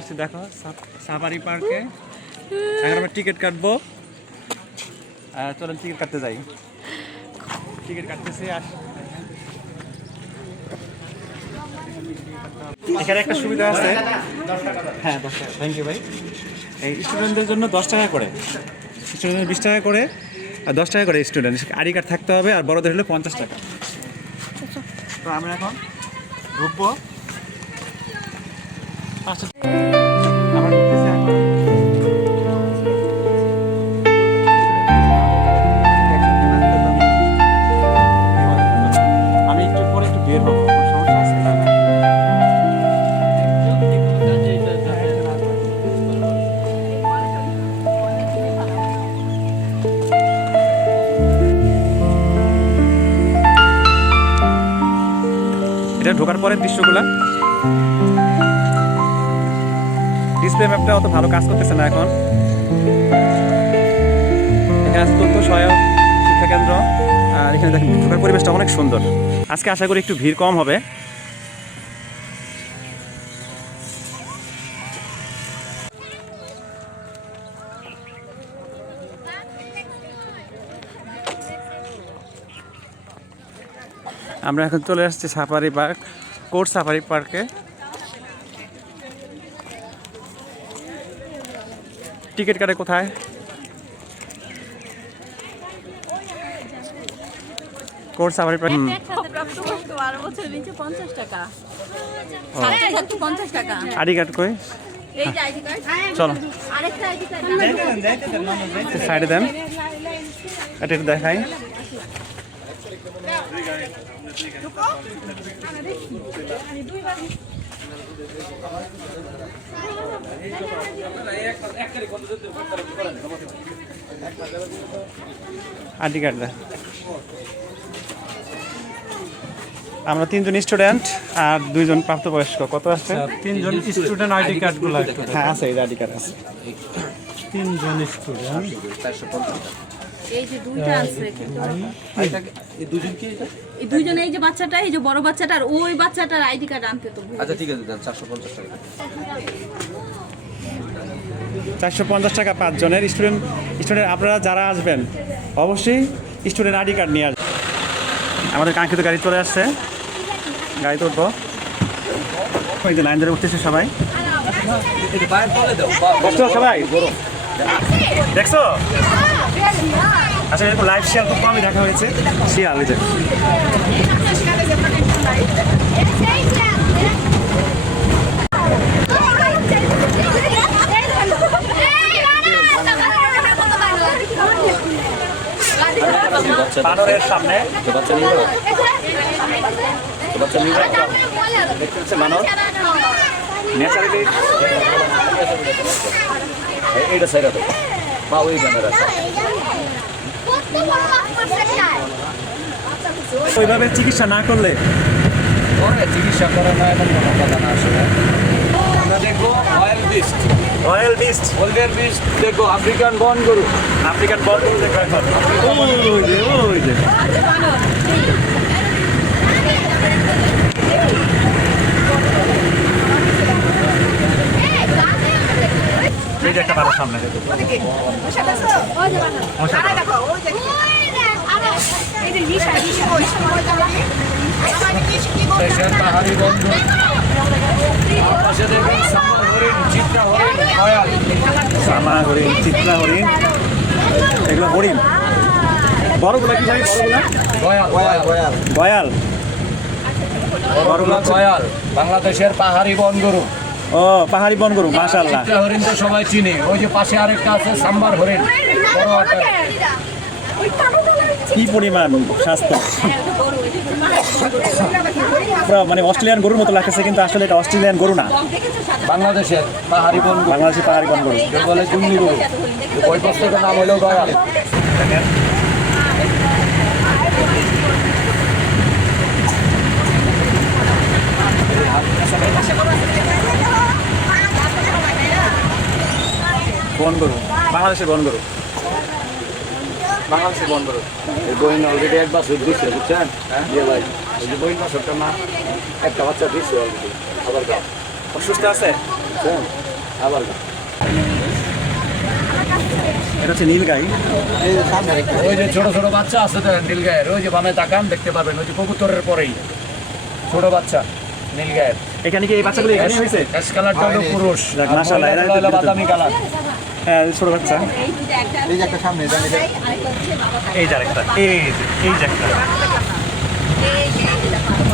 আসছি দেখো সাফারি পার্কে। এখন আমরা টিকিট কাটবো। চলেন টিকিট কাটতে যাই। টিকিট কাটতেছি। এখানে একটা সুবিধা আছে। হ্যাঁ 10 টাকা, থ্যাংক ইউ ভাই। এই স্টুডেন্টদের জন্য 10 টাকা করে, স্টুডেন্টের 20 টাকা করে, আর 10 টাকা করে স্টুডেন্ট। আইডি কার্ড থাকতে হবে, আর বড়দের হলে 50 টাকা। তো আমরা এখন ঢুকবো। আমরা ঢুকতেছি এখন। আমি একটু পরে একটু বের হবো, সমস্যা আছে না? এটা ঢোকার পরের দৃশ্যগুলা, ডিসপ্লে ম্যাপটা অত ভালো কাজ করতেছে না এখন। এখানে আছে তথ্য সহায়ক শিক্ষা কেন্দ্র। আর এখানে দেখেন ঢোকার পরিবেশটা অনেক সুন্দর। আজকে আশা করি একটু ভিড় কম হবে। আমরা এখন চলে আসছি সাফারি পার্ক, কোর্ট সাফারি পার্কে। টিকিট কাটে কোথায়? Court safari park. ID card কই? চলো সাইডে দেন, এটা একটু দেখাই। আইডি কার্ড দেন। আমরা 3 জন স্টুডেন্ট আর 2 জন প্রাপ্তবয়স্ক। কত আছে? 3 জন স্টুডেন্ট আইডি কার্ড গুলো একটু। হ্যাঁ আছে, এই আইডি কার্ড আছে। 3 জন স্টুডেন্ট। এই যে দুইটা আছে, এই দুজন কি? এই দুইজন, এই যে বাচ্চাটা, এই যে বড় বাচ্চাটা, আর ওই বাচ্চাটার আইডি কার্ড আনতে তো। আচ্ছা ঠিক আছে, দেন 450 টাকা। 450 টাকা 5 জনের স্টুডেন্ট। আপনারা যারা আসবেন অবশ্যই স্টুডেন্ট আইডি কার্ড নিয়ে আসবেন। আমাদের কাঙ্ক্ষিত গাড়ি চলে আসছে, গাড়িতে উঠবো। ওই যে লাইন ধরে উঠতেছে সবাই। সবাই দেখছো? আচ্ছা, এরকম লাইভ শিয়াল খুব কমই দেখা হয়েছে। শিয়াল এই যে বানরের সামনে দেখতে হচ্ছে বানর। ন্যাচারালি এইটা সাইড আছে বা ওই ক্যামেরা ওইভাবে চিকিৎসা না করলে চিকিৎসা করা না, এমন কোনো কথা না। আসলে আমরা দেখবো রয়্যাল বিস্ট, ওল্ডের বিস্ট দেখবো, আফ্রিকান বন গরু। আফ্রিকান বন গরু দেখো এখন। ওই যে এই যে একটা বারো সামনে দেখো। পাহাড়ি বন্ধু পাশে দেখবেন সামা হরিণ, চিত্রা হরিণ, গয়াল। সামা হরিণ, চিত্রা হরিণ, এগুলো হরিণ। বড়গুলা কি ভাই? বড়গুলা গয়াল। বড়গুলা গয়াল বাংলাদেশের পাহাড়ি বন গরু। ও পাহাড়ি বন গরু, মাশাআল্লাহ। চিত্রা হরিণ তো সবাই চিনি। ওই যে পাশে আরেকটা আছে সাম্বার হরিণ, বড় আকার। কি পরিমাণ স্বাস্থ্য, মানে অস্ট্রেলিয়ান গরুর মতো লাগতেছে, কিন্তু আসলে এটা অস্ট্রেলিয়ান গরু না, বাংলাদেশের পাহাড়ি বন গরু। বাংলাদেশের পাহাড়ি বন গরু বলে জুমলি গরু। ওই পুস্তকের নাম হলো গয়াল। বন গরু, বাংলাদেশের বন গরু, বাংলাদেশের বন গরু। এই বহিন অলরেডি এক বছর দিচ্ছে, বুঝছেন? ভাই ওই যে বহিন বছরটা না, একটা বাচ্চা দিচ্ছে অলরেডি। আবার অসুস্থ আছে, বুঝছেন? আবার এটা হচ্ছে নীলগাই। ওই যে ছোট ছোট বাচ্চা আছে তো নীলগায়ের, ওই যে বামে তাকান দেখতে পাবেন, ওই যে কবুতরের পরেই ছোট বাচ্চা নীলগায়ের। এখানে কি এই বাচ্চাগুলো এখানে হয়েছে? অ্যাশ কালারটা হলো পুরুষ, যাক, আর মাশাআল্লাহ, এরা মহিলাটা হলো বাদামি কালার। হ্যাঁ ছোট বাচ্চা। এই দুটো একটা এই যে একটা সামনে জানি আরেকটা হচ্ছে বাবা ভাই। এই যে আরেকটা, এই যে একটা। এই যে এটা ভালো।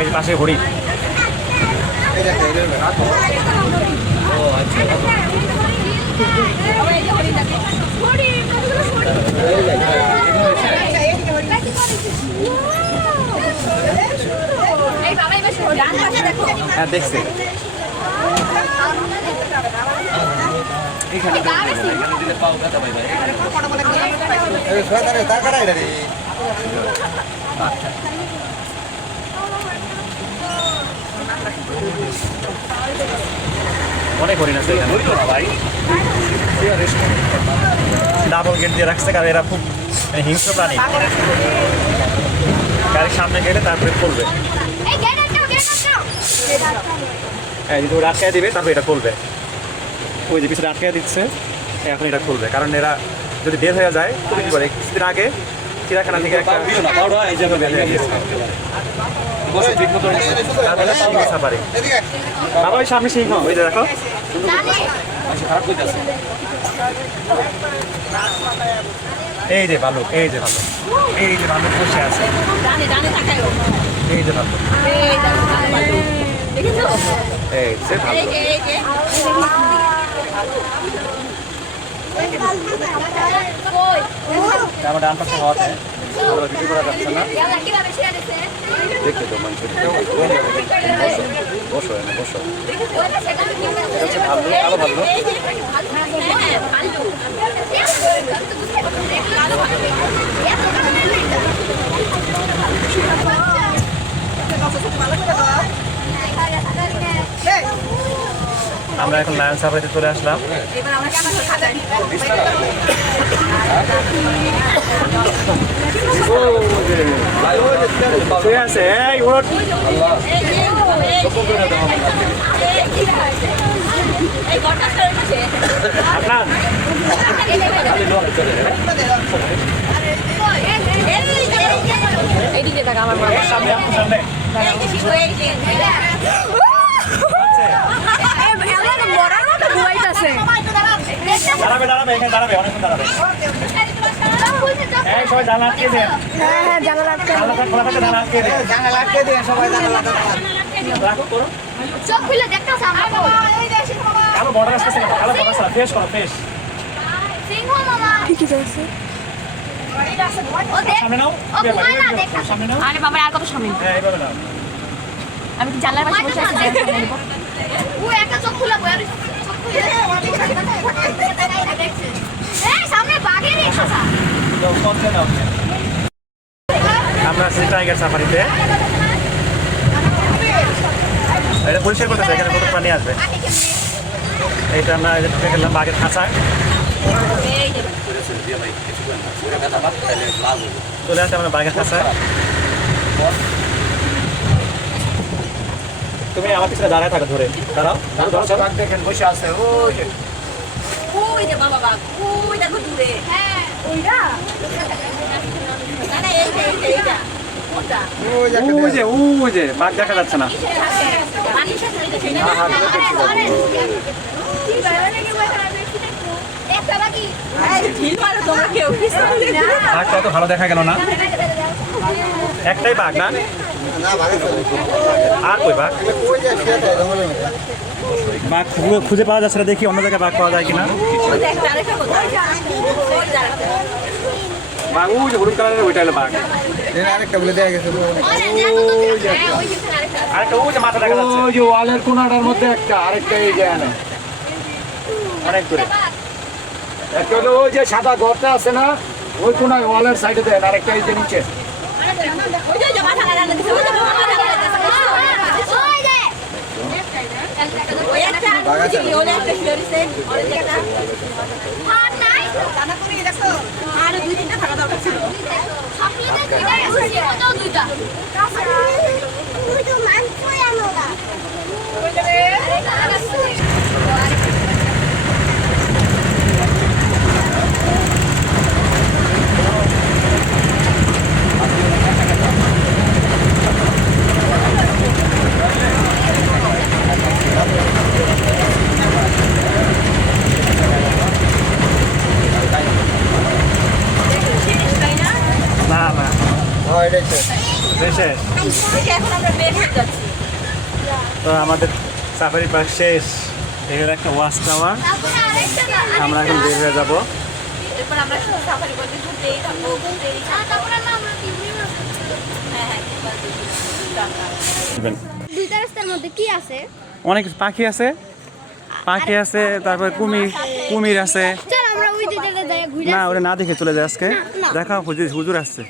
এই যে পাশে হরিণ। এই যে একটা ও আচ্ছা, এই যে হরিণ দেখো। এই বাবা এবার ডান পাশে দেখো। হ্যাঁ দেখছি। এখানে দিলে পাও ব্যথা পাই ভাই। এই শয়তানের তার কাটা এটা রে অনেক হরিণ আছে এখানে। ধরলো না ভাই, ডাবল গেট দিয়ে রাখছে কারণ এরা খুব হিংস্র প্রাণী। গাড়ির সামনে গেলে তারপরে খুলবে। হ্যাঁ যদি ওরা আটকায় দিবে তারপরে এটা খুলবে। ওই যে পিছনে আটকায় দিচ্ছে, এখন এটা খুলবে। কারণ এরা যদি বের হয়ে যায় খুবই কি করে, কিছুদিন আগে চিড়িয়াখানা থেকে একটা দিও না পাউডার এই যে বসে ঠিক মতো তারপরে সিংহ সাফারি। এদিকে বাবা ওই সামনে সিংহ, ওই যে দেখো। খারাপ কইতাছে। এই যে ভালুক, এই যে ভালুক, এই যে ভালুক বসে আছে, ডানে ডানে তাকাও। এই যে ভালুক, এই দেখো ভালো। দেখেছো? এই যে এই ভালুক। যে এই যে। কই? আমার ডান পাশে হওয়াতে আমরা ভিডিও করা যাচ্ছে না। ইয়ালা কিভাবে ছেড়ে দিছে? দেখতে তো মানুষ বসো এনে বসো। ওইটা সেটা কি করে? হচ্ছে ভাল্লুক, কালো ভাল্লুক। এই যে ভালো। হ্যাঁ ভালো। আমরা এখন লায়ন সাফারিতে চলে আসলাম। এবার আমরা কেমন খাবেন? শুয়ে আছে, এই ওঠ। এই যে এই ঘরটা ছেড়ে দিছে। আপনার এইদিকে তাকা আমার মা। সামনে, আপনার সামনে। এই যে শিশু এই যে। দাঁড়াবে, দাঁড়াবে, এখানে দাঁড়াবে, অনেকক্ষণ দাঁড়াবে। এই সবাই জানলা আটকে দেন। জানলা খোলা থাকে, জানলা আটকে দেন। জানালা আটকে দিয়ে সবাই জানালা রাখো, করো। চোখ খুলে দেখতে সামনে কালো বর্ডার আসতেছে না, কালো বর্ডার আসছে, ফ্রেশ করো, ফ্রেশ। সিংহ মামা ঠিকই আছে ও দেখ সামনে নাও, ও ঘুমায় না দেখ সামনে নাও। আরে বাবা আর কত সামনে হ্যাঁ, এইভাবে নাও। আমি কি জানলার পাশে বসে আছি ও একটা চোখ খুলে বয়ার চোখ খুলে এই সামনে বাঘের রে খাসা তো পৌঁছে নাও। আমরা আছি টাইগার সাফারিতে। এটা পরিষ্কার করতেছে, এখানে কত প্রাণী আসবে। এইটা আমরা এই যে ঢুকে গেলাম বাঘের খাঁচায়। এই যে চলে আসছে আমরা বাঘের খাঁচায়। তুমি আমার পিছনে দাঁড়ায় থাকো, ধরে দাঁড়াও, ধরো, ধরো, ধরো। দেখেন বসে আছে, ওই যে ওই যে বাবা বাঘ ওই দেখো দূরে হ্যাঁ ওইটা না এই যে এইটা ওটা ওই যে ওই যে, ওই যে, বাঘ দেখা যাচ্ছে না। রানীর সাথে ওইটা সেই না ঢিল মারো তোমরা কেউ বাঘটা অত ভালো দেখা গেল না। একটাই বাঘ না, না ভাগে চলে আর কই বাঘ? ওই যে সেটা জঙ্গলের মধ্যে বাঘ খুঁজে পাওয়া যাচ্ছে না, দেখি অন্য জায়গায় বাঘ পাওয়া যায় কিনা। বাঘ ওই যে হলুদ কালারের, ওইটা হলো বাঘ। এখানে আরেকটা বলে দেয়া গেছে আরেকটা ওই যে মাথা দেখা যাচ্ছে ওই যে ওয়ালের কোনাটার মধ্যে একটা, আরেকটা এই যে এনে। অনেক দূরে। একটা হলো ওই যে সাদা ঘরটা আছে না, ওই কোনায় ওয়ালের সাইডে দেন, আরেকটা এই যে নিচে। আর দুই তিনটা থাকা দরকার ছিল দুইটা না না হ্যাঁ এটাই তো। শেষ এখন আমরা বের হয়ে যাচ্ছি। তো আমাদের সাফারি পার্ক শেষ। এখানে একটা ওয়াচ টাওয়ার, আমরা এখন বের হয়ে যাবো। এরপর আমরা শুধু সাফারি করতে ঘুরতেই থাকবো ঘুরতেই তারপর না আমরা হ্যাঁ দুইটা রাস্তার মধ্যে কি আছে? অনেক পাখি আছে, তারপর কুমির আছে। চল আমরা ওই দুইটা যাই ঘুরে না ওটা না দেখে চলে যায় আজকে। না। দেখা হুজুর আসছে।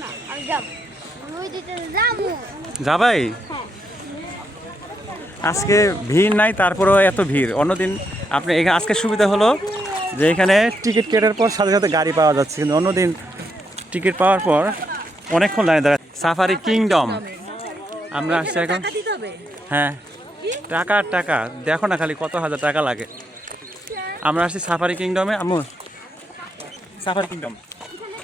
না আমি যাব। আমি ওই দুইটা যাবো। যাবাই? হ্যাঁ। আজকে ভিড় নাই, তারপরেও এত ভিড়। অন্যদিন আপনি এখানে আজকে সুবিধা হলো যে এখানে টিকিট কেটার পর সাথে সাথে গাড়ি পাওয়া যাচ্ছে, কিন্তু অন্যদিন টিকিট পাওয়ার পর অনেকক্ষণ লাইনে দাঁড়ায়। সাফারি কিংডম আমরা আসছি এখন। হ্যাঁ টাকা দেখো না খালি কত হাজার টাকা লাগে। আমরা আসছি সাফারি কিংডমে। সাফারি কিংডম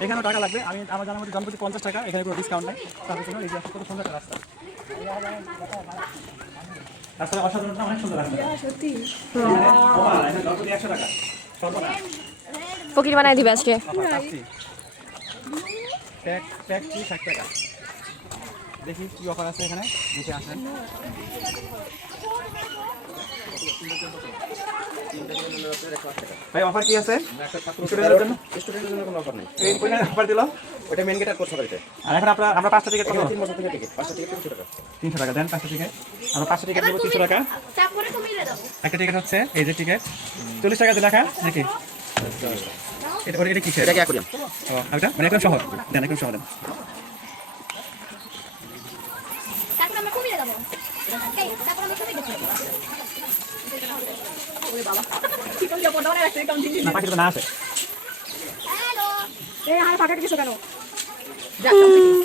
এখানেও টাকা লাগবে। আমার জানার মধ্যে জনপ্রতি 50 টাকা। এখানে কোনো ডিসকাউন্ট নেই। তার জন্য এই যে কত সুন্দর একটা রাস্তা। রাস্তাটা অসাধারণ না? অনেক সুন্দর রাস্তা সত্যি। এখানে জনপ্রতি 100 টাকা সর্বনা। ফকির বানাই দিবে আজকে। প্যাক 60 টাকা। দেখি কি অফার আছে এখানে, দেখে আসেন। ভাই অফার কি আছে? স্টুডেন্টের জন্য? স্টুডেন্টের জন্য কোনো অফার নেই। এই কোন অফার দিল? ওটা মেন গেট আর কোর্স সাফারিতে। আর এখন আমরা 5টা টিকিট কত? 3 বছর থেকে টিকিট, 5টা টিকিট 300 টাকা। 300 টাকা দেন 5টা টিকিট। আমরা 5টা টিকিট দেবো 300 টাকা। তারপরে কমিয়ে দাও। একটা টিকিট হচ্ছে এই যে টিকিট 40 টাকা দিয়ে লেখা নাকি? এটা কিসের? এটা কি অ্যাকোয়ারিয়াম? ও এটা মানে একদম সহজ দেন, একদম সহজ দেন। তারপর আমরা কমিয়ে যাব। এই তারপর আমি কমিয়ে দেব। না পাখি তো না আছে। হ্যালো।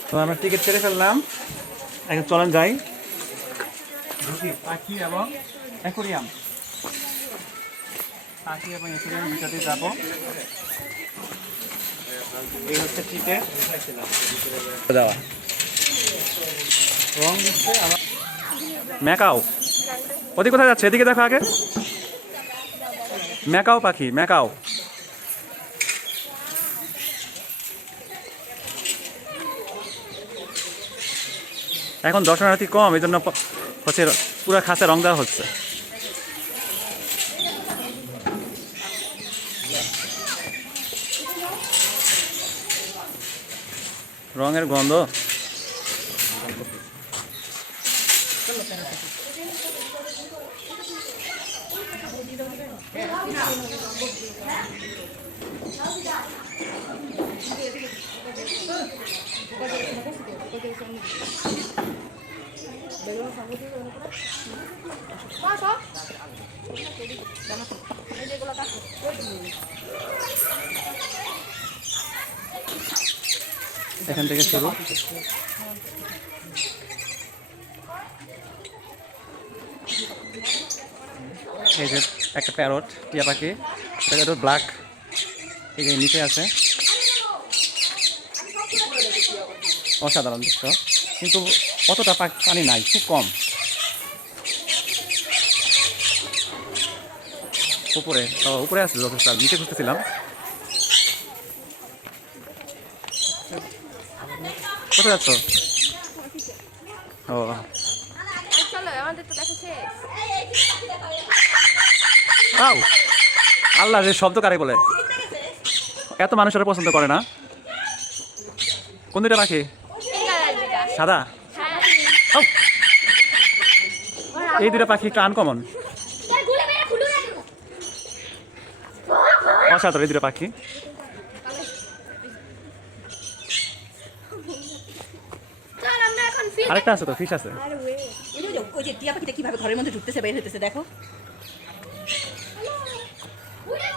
তো আমরা টিকিট কেটে ফেললাম, এখন চলেন যাই। পাখি এবং অ্যাকোয়ারিয়াম, দুটাতে যাবো। এই হচ্ছে টিকিট যাওয়া। রং দিচ্ছে আমার ম্যাকাও। ওদিকে কোথায় যাচ্ছে? এদিকে দেখো আগে। ম্যাকাও পাখি, ম্যাকাও। এখন দর্শনার্থী কম, এই জন্য হচ্ছে পুরো খাঁচা রং দেওয়া হচ্ছে। রঙের গন্ধ। এখান থেকে শুরু। এই যে একটা প্যারট, টিয়া পাখি, প্যারট ব্ল্যাক, এই যে নিচে আছে। অসাধারণ দৃশ্য, কিন্তু অতটা পানি নাই, খুব কম। উপরে আছে যথেষ্ট, নিচে খুঁজতেছিলাম। কোথায় যাচ্ছ? ও চলো আমাদের তো দেখা শেষ। আও আল্লাহ রে, শব্দ কারে বলে? এত মানুষেরা পছন্দ করে না। কোন দুইটা পাখি? সাদা। আও, এই দুটা পাখি একটু আনকমন, অসাধারণ এই দুটা পাখি। আরেকটা আছে তো, ফিশ আছে। ওই যে টিয়া পাখিটা কিভাবে ঘরের মধ্যে ঢুকতেছে, বের হইতেছে, দেখো।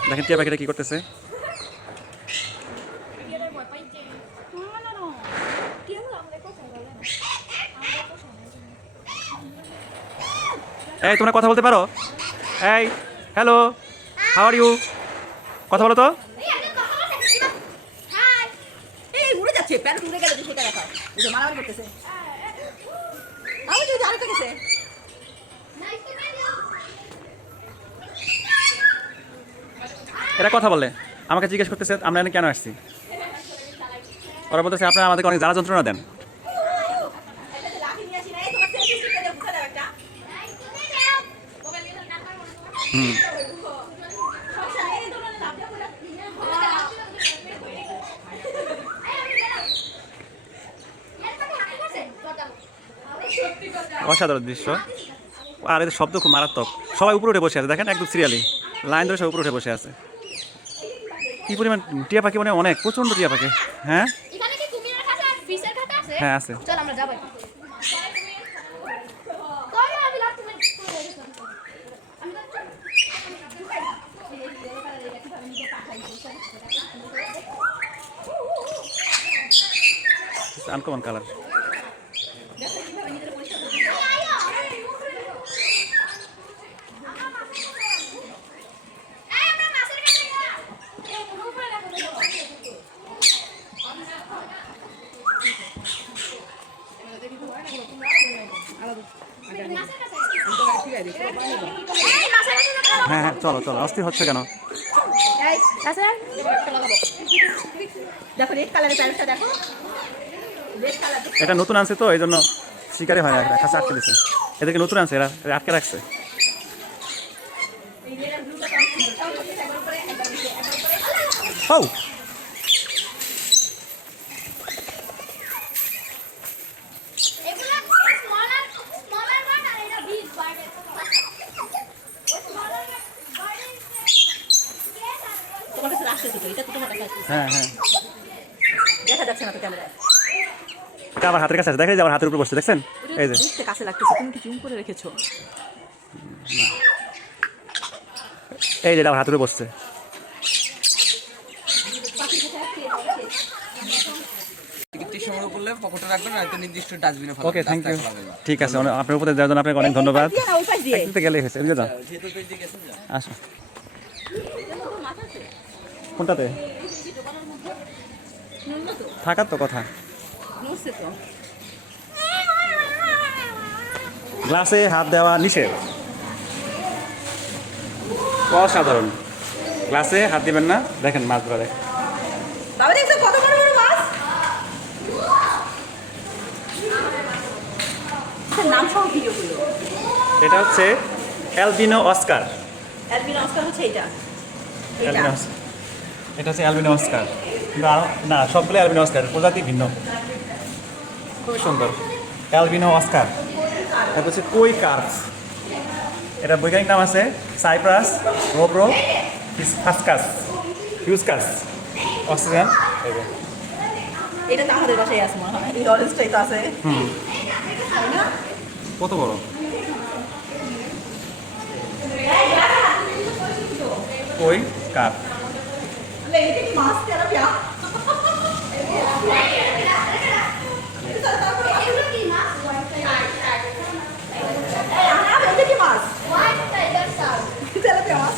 দেখেন টিয়া পাখিটা কি করতেছে। এই তোমরা কথা বলতে পারো? এই হ্যালো, হাউ আর ইউ? কথা বলো তো। এই উড়ে যাচ্ছে, প্যারট উড়ে গেল যে সেটা দেখাও। ওই যে মারামারি করতেছে। আমি তো আরেকটা গেছে। এরা কথা বলে, আমাকে জিজ্ঞেস করতেছে আমরা এখানে কেন আসছি। ওরা বলতেছে আপনারা আমাদেরকে অনেক জ্বালা যন্ত্রণা দেন। লাঠি নিয়ে আসি না, এই তোমার সেলফি স্টিক করে বুঝা দাও একটা। হুম, সমস্যা নেই, এই ধরনের লাভ দেবো না। অসাধারণ দৃশ্য। আর এদের শব্দ খুব মারাত্মক। সবাই উপরে উঠে বসে আছে, দেখেন একদম সিরিয়ালি লাইন ধরে সবাই উপরে উঠে বসে আছে। কি পরিমাণ টিয়া পাখি, মানে অনেক, প্রচণ্ড টিয়া পাখি। হ্যাঁ এখানে কি কুমিরের খাঁচা আর ফিশের খাঁচা আছে? হ্যাঁ আছে। চল আমরা যাবো। কই আমি লাস্ট মিনিট আমি আনকমন কালার। হ্যাঁ হ্যাঁ চলো চলো, অস্থির হচ্ছে কেন? এই, আচ্ছা একটা লাগাবো। দেখো রেড কালারের প্যারটটা দেখো। রেড কালার এটা নতুন আনছে তো এই জন্য শিকারে হয় না, কাছে আটকে দিছে। এদেরকে নতুন আনছে, এরা আটকে রাখছে। ও এগুলা স্মলার বাট আর এটা বিগ বাট স্মলার বাট তোমার কাছে রাখতে তো, এটা তো তোমার কাছে আছে। হ্যাঁ হ্যাঁ, দেখা যাচ্ছে না তো ক্যামেরায়। এটা আবার হাতের কাছে আছে, দেখেন যে আবার হাতের উপর বসছে, দেখছেন? এই যে দেখতে কাছে লাগতেছে, তুমি কি জুম করে রেখেছো? এই যে এটা আবার হাতের উপর বসছে। টিকিটটি সংগ্রহ করলে পকেটে রাখবেন, আর একটা নির্দিষ্ট ডাস্টবিনে ফেলবেন। Okay thank you. রাস্তায় ফেলাবেন না। ঠিক আছে, আপনার উপরে দেওয়ার জন্য আপনাকে অনেক ধন্যবাদ। দিয়ে না, ওই পাশ দিয়ে। একটু গেলেই হয়েছে, বুঝে যাও। যেহেতু তো এদিকে গেছেন যা। আসো। কোনটাতে থাকার তো কথা। নড়ছে তো। গ্লাসে হাত দেওয়া নিষেধ। অসাধারণ। গ্লাসে হাত দিবেন না। দেখেন মাছ ধরা, দেখেন। বাবা দেখছো কত বড় বড় মাছ? এটার নাম সহ ভিডিও গুলো। এটা হচ্ছে অ্যালবিনো অস্কার। অ্যালবিনো অস্কার হচ্ছে এটা। Albino Oscar. এটা হচ্ছে অ্যালবিনো অস্কার, কিন্তু আরও না, সবগুলো অ্যালবিনো অস্কার, প্রজাতি ভিন্ন। খুবই সুন্দর অ্যালবিনো অস্কার। এটা হচ্ছে কই কার্স। এটা বৈজ্ঞানিক নাম আছে সাইপ্রাস রোব্রো ফাস্কাস হিউস্কাস অক্সিজেন। এটা তো আমাদের বাসায় আছে মনে হয়, এই অরেঞ্জটাই তো আছে। তাই না? কত বড়! কই কাপ। তাহলে এটা কি মাছ তেলাপিয়া? এগুলো কি মাছ? এই আনা, এটা কি মাছ? হোয়াইট টাইগার শার্ক তেলাপিয়া মাছ।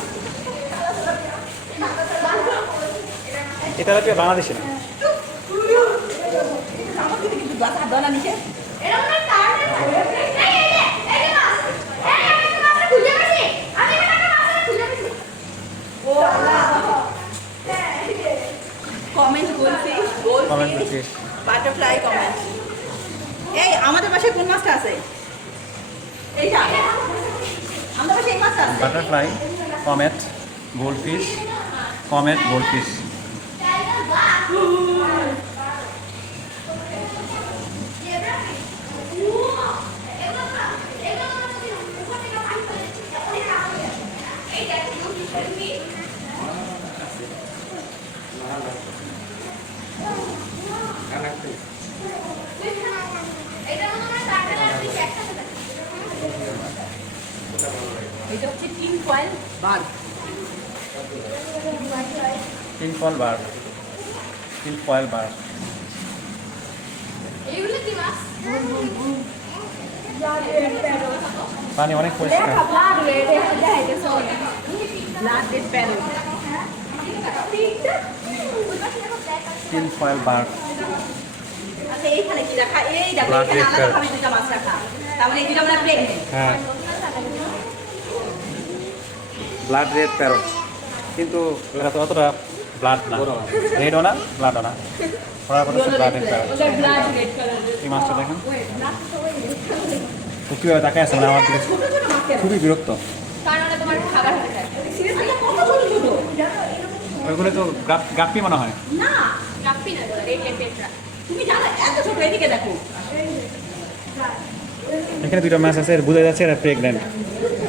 এটা হচ্ছে বাংলাদেশে না। আমার কিন্তু গ্লাস হাত দেওয়া না নিচে। এটা মনে হয় কার্ডের এই মাছ আমি একটা মাছ খুঁজে পেয়েছি আমি একটা মাছ খুঁজে পেয়েছি ও আল্লাহ। কমেন্ট গোলফিশ, কমেন্ট গোলফিশ, করছি। Butterfly comment. এই আমাদের বাসায় কোন মাছটা আছে? এইটা। আমাদের বাসায় এই মাছটা আছে। Butterfly, comet, goldfish, comet, goldfish. এটা হচ্ছে টিন ফয়েল বার্ড। তিন ফল বার, তিন ফয়েল বার। এগুলো কি মাছ পানি অনেক পরিষ্কার। Blood red parrot. তিন ফয়েল বার। আচ্ছা এইখানে কি রাখা? এই দেখো Blood এখানে red আলাদা ভাবে দুটো মাছ রাখা। তার মানে এই দুটো আমরা প্রেগনেন্ট। হ্যাঁ, ব্লাড রেড প্যারট, কিন্তু এটা তো অতটা ব্লাড না, রেডও না ব্লাডও না, ওরা বলছে ব্লাড রেড প্যারট। এই মাছটা দেখেন তো কীভাবে তাকায় আছে, মানে আমার দিকে খুবই বিরক্ত। কারণ ওরা তোমার খাবার হাতে খায়। সিরিয়াসলি কত ছোট ছোট। ওইগুলো তো গাপ্পি মনে হয়। না রাপ্পি না রেড লেপেটরা। তুমি জানো এত ছোট, এদিকে দেখো। এখানে দুটো মাছ আছে, এর বোঝা যাচ্ছে এরা প্রেগনেন্ট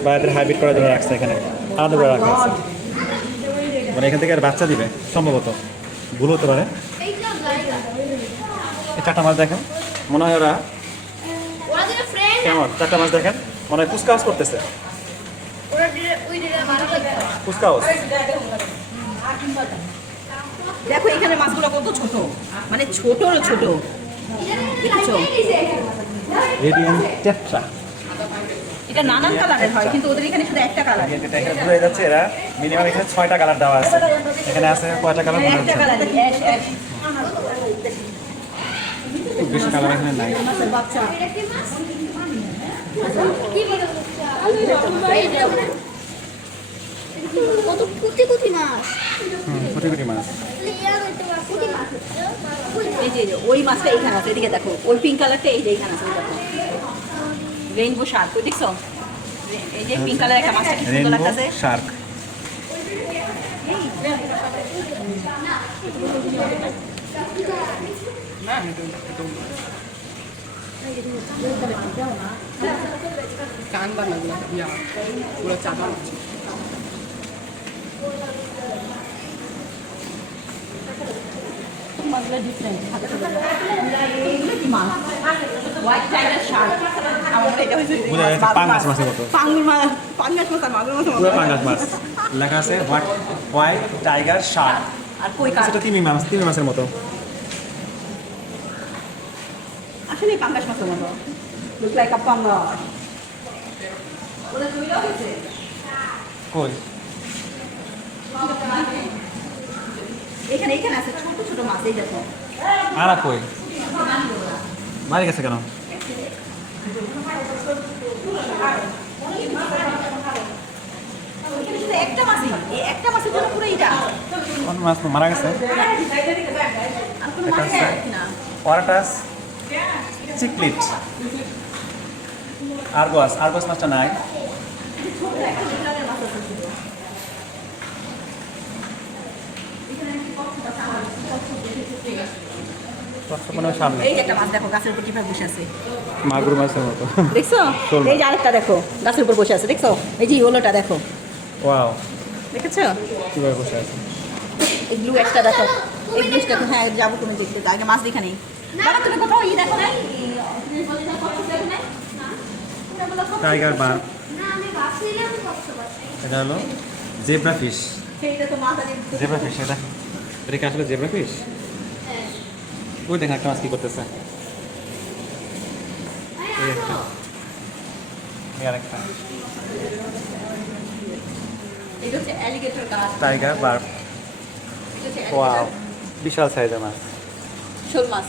বা এদের হাইব্রিড করার জন্য রাখছে, এখানে আলাদা করে রাখা আছে, মানে এখান থেকে আর বাচ্চা দিবে সম্ভবত, ভুল হতে পারে। এইটা জায়গা। এই চারটা মাছ দেখেন, মনে হয় ওরা ওরা যেটা ফ্রেন্ড, কেমন, চারটা মাছ দেখেন মনে হয় কুচকাওয়াজ করতেছে, ওরা ওই দিকে মারা লাগবে। কুচকাওয়াজ। দেখো এখানে মাছগুলো কত ছোট, মানে ছোটর ছোট। দেখছো রেডিয়ান টেট্রা। এটা নানান কালারের হয়, কিন্তু ওদের এখানে শুধু একটা কালার। এটা এখানে বোঝা যাচ্ছে এরা মিনিমাম এখানে 6টা কালার দেওয়া আছে, এখানে আছে কয়টা কালার বোঝা একটা যাচ্ছে কালার অ্যাশ অ্যাশ। খুব বেশি কালার এখানে নাই। মাছের বাচ্চা। কি বলে? কত কুচি কুচি মাছ। কোটি কোটি মাছ। এই যে ওই মাছটা এইখানে আছে, এদিকে দেখো। ওই পিঙ্ক কালারটা এই যে এইখানে আছে, ওই দেখো রেইনবো শার্ক। ওই দেখছো এই যে পিঙ্ক কালার একটা মাছটা কি সুন্দর রেইনবো লাগতেছে। শার্ক। মাছগুলো ডিফারেন্ট। মাছ হোয়াইট টাইগার শার্ক। আমার এটা হইছে বোঝা যাচ্ছে পাঙ্গাস মাছের মতো, পাঙ্গুর মাছ, পাঙ্গাস মাছ আর মাগুর মাছ পুরো পাঙ্গাস মাছ। লেখা আছে হোয়াইট টাইগার শার্ক, আর কই কাঠ। সেটা তিমি মাছের মতো। আসলে পাঙ্গাস মাছের মতো। লুক লাইক আ পাঙ্গাস। ওটা তৈরি হয়েছে। কই এখানে এখানে আছে ছোট ছোট মাছ, এই দেখো। আর কই মারি গেছে কেন? এখানে শুধু একটা মাছই, এই একটা মাছের জন্য পুরো এটা। কোন মাছ মারা গেছে? আর কোনো মাছ এটা আছে না। অরাটাস চিকলিট, আরগস মাছটা নাই। সামনে এই যে একটা মাছ দেখো, গাছের উপর কিভাবে বসে আছে। মাগুর মাছের মতো। দেখছো? শোল মাছ। এই যে আরেকটা দেখো, গাছের উপর বসে আছে, দেখছো? এই যে ইয়েলোটা দেখো, ওয়াও, দেখেছো? কিভাবে বসে আছে। এই ব্লু একটা দেখো, এই ব্লুটা তো হ্যাঁ যাবো কোনো দেখতে, আগে মাছ দেখে নেই। বাবা তুমি কোথাও ই দেখো না? টাইগার বার, না আমি ভাবছিলাম কষ্ট পাচ্ছি। এটা হলো জেব্রা ফিশ। সেইটা তো মাছ আগে জেব্রা ফিশ, এটা কি আসলে জেব্রা ফিশ? ওই দেখেন একটা মাছ কি করতেছে, এই একটা, এই আরেকটা। এটা হচ্ছে অ্যালিগেটর গাছ, টাইগার বার, এটা হচ্ছে ওয়াও, alligator। বিশাল সাইজের মাছ। শোল মাছ।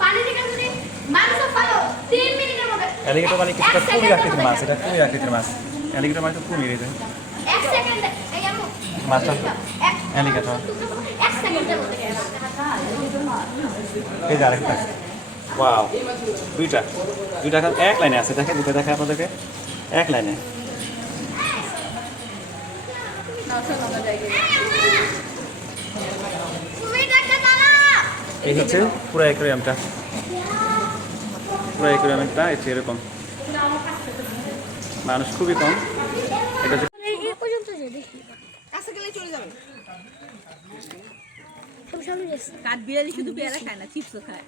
পানি থেকে যদি মানুষ পালো 3 মিনিটের মধ্যে। অ্যালিগেটর মানে কিছুটা এক কুমির সেকেন্ডের আকৃতির মধ্যে মাছ, এটা কুমির আকৃতির মাছ। অ্যালিগেটর মানে তো কুমির, এই যে 1 সেকেন্ডে এই আমু মাছটা অ্যালিগেটর। 1 সেকেন্ডের মধ্যে গেল। এই যে আরেকটা, ওয়াও, দুইটা এখন এক লাইনে আছে, দেখেন দুটো দেখে আপনাদেরকে এক লাইনে। তুমি ডাক্তার দাদা। এই হচ্ছে পুরো অ্যাকোয়ারিয়ামটা, পুরো অ্যাকোয়ারিয়ামটা হচ্ছে এরকম, মানুষ খুবই কম। এটা হচ্ছে এই পর্যন্ত যে দেখি কাছে গেলে চলে যাবে। তুমি সামনে যাস। কাঠবিড়ালি শুধু পেয়ারা খায় না, চিপসও খায়।